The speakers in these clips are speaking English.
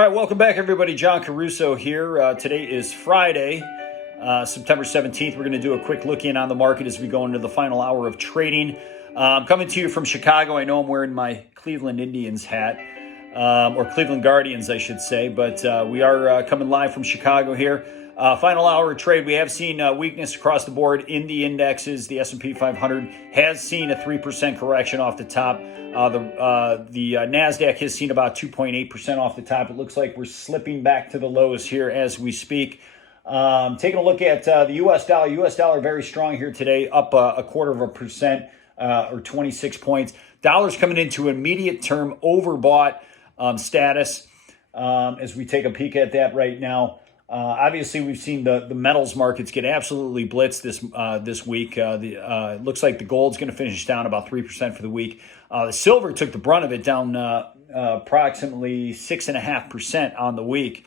All right, welcome back, everybody. John Caruso here. Today is Friday, September 17th. We're going to do a quick look in on the market as we go into the final hour of trading. Coming to you from Chicago. I know I'm wearing my Cleveland Indians hat, or Cleveland Guardians, I should say, but we are coming live from Chicago here. Final hour of trade. We have seen weakness across the board in the indexes. The S&P 500 has seen a 3% correction off the top. The NASDAQ has seen about 2.8% off the top. It looks like we're slipping back to the lows here as we speak. Taking a look at the U.S. dollar. U.S. dollar very strong here today, up a 0.25% or 26 points. Dollar's coming into immediate term overbought status as we take a peek at that right now. Obviously, we've seen the metals markets get absolutely blitzed this week. It looks like the gold's going to finish down about 3% for the week. The silver took the brunt of it, down approximately 6.5% on the week.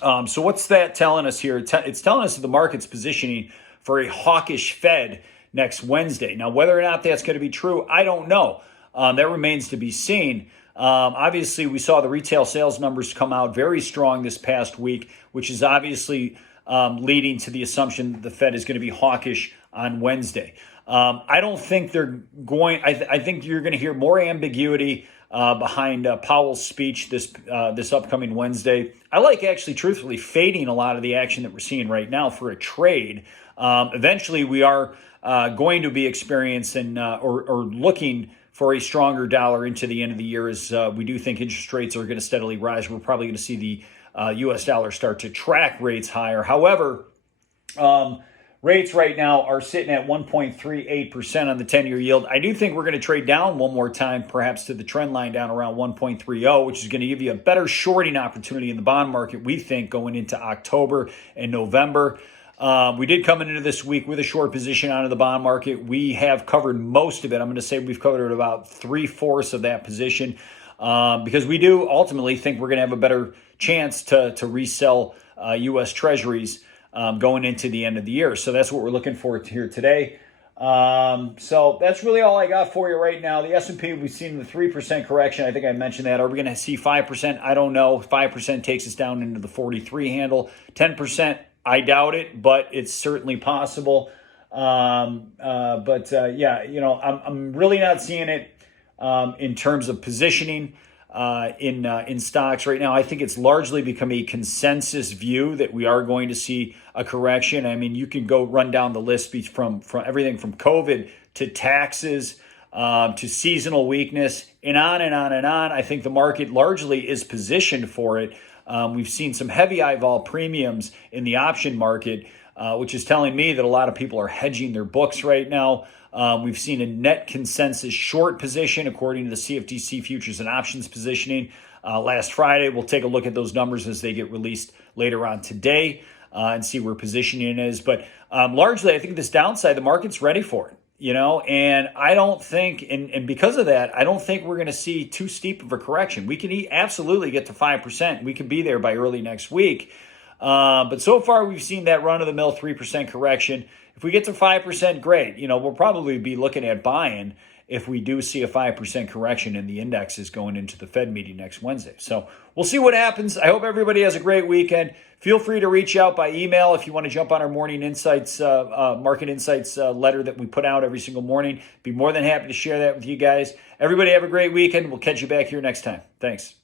So what's that telling us here? It's telling us that the market's positioning for a hawkish Fed next Wednesday. Now, whether or not that's going to be true, I don't know. That remains to be seen. Obviously, we saw the retail sales numbers come out very strong this past week, which is obviously leading to the assumption that the Fed is going to be hawkish on Wednesday. I don't think they're going. I think you're going to hear more ambiguity behind Powell's speech this upcoming Wednesday. I like actually, truthfully, fading a lot of the action that we're seeing right now for a trade. Eventually, we are going to be experiencing or looking for a stronger dollar into the end of the year, as we do think interest rates are going to steadily rise. We're probably going to see the U.S. dollar start to track rates higher. However, rates right now are sitting at 1.38% on the 10-year yield. I do think we're going to trade down one more time, perhaps to the trend line down around 1.30, which is going to give you a better shorting opportunity in the bond market, we think, going into October and November. We did come into this week with a short position out of the bond market. We have covered most of it. I'm going to say we've covered about 3/4 of that position because we do ultimately think we're going to have a better chance to resell U.S. Treasuries going into the end of the year. So that's what we're looking for here today. So that's really all I got for you right now. The S&P, we've seen the 3% correction. I think I mentioned that. Are we going to see 5%? I don't know. 5% takes us down into the 43 handle. 10%. I doubt it, but it's certainly possible. Yeah, I'm really not seeing it in terms of positioning in stocks right now. I think it's largely become a consensus view that we are going to see a correction. I mean, you can go run down the list from everything from COVID to taxes to seasonal weakness and on and on and on. I think the market largely is positioned for it. We've seen some heavy IVOL premiums in the option market, which is telling me that a lot of people are hedging their books right now. We've seen a net consensus short position according to the CFTC futures and options positioning last Friday. We'll take a look at those numbers as they get released later on today and see where positioning is. But largely, I think this downside, the market's ready for it. And I don't think, and because of that, I don't think we're going to see too steep of a correction. We can absolutely get to 5%. We could be there by early next week. But so far, we've seen that run-of-the-mill 3% correction. If we get to 5%, great. We'll probably be looking at buying if we do see a 5% correction in the indexes going into the Fed meeting next Wednesday. So we'll see what happens. I hope everybody has a great weekend. Feel free to reach out by email if you want to jump on our morning insights, market insights letter that we put out every single morning. Be more than happy to share that with you guys. Everybody have a great weekend. We'll catch you back here next time. Thanks.